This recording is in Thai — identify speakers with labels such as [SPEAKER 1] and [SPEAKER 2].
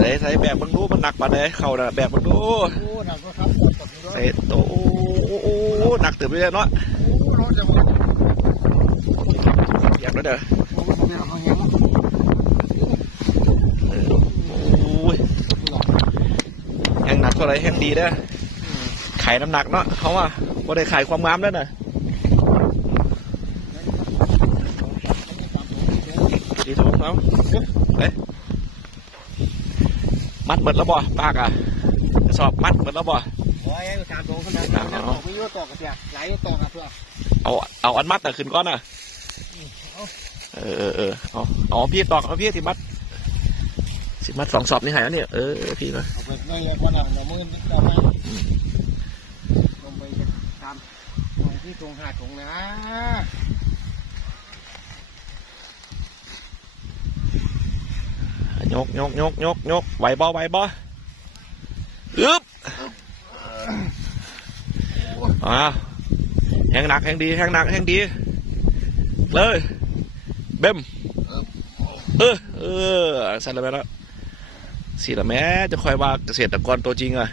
[SPEAKER 1] ใส่ใส่แบกบังดูมันหนักปานใดเข่าน่ะแบกบังดู
[SPEAKER 2] โอ้หนักก็ครับปวดปวดด้วย
[SPEAKER 1] ใส่โตโอ้โอ้หนักเติบไปเลยเนาะ
[SPEAKER 2] โอ้ร้อนจังเลย
[SPEAKER 1] อยากแล้วเด้อ
[SPEAKER 2] แห้ง
[SPEAKER 1] เออโอ้ยแห้งหนักเท่าไรแห้งดีเด้อขายน้ำหนักเนาะเขาว่าบ่ได้ขายความงามแล้วน่ะดีทุกเขาเอ้ มัดหมดแล้วบ่ปากอะกระสอบมัดหมดแล้วบ่
[SPEAKER 2] โอ้ยสามตัวขนาดนั้นตอกไม่ยุ่งตอกกันเสียไหลตอกกันเพื่อ
[SPEAKER 1] เอาเอาอันมัดน่ะขึ้นก้อนน่ะเออเออเออเอาเอาพี่ตอกเอาพี่ที่มัดสิมัดสองสอบนี่หายแล้วเนี่ยเออเออพี่นะ
[SPEAKER 2] เอาไปเลยวันหลังเดี๋ยวมือเอามาลงไปตามตรงที่ตรงหาดตรงนะ
[SPEAKER 1] ยกยกยกยกยกไหวบ่ไหวบ่อึ๊บอ่าแห้งหนักแห้งดีแห้งหนักแห้งดี เลยเบมเออเออสั่นแล้วแม่ละสี่ละแม่จะคอยว่าเกษตรกรตัวจริงอะ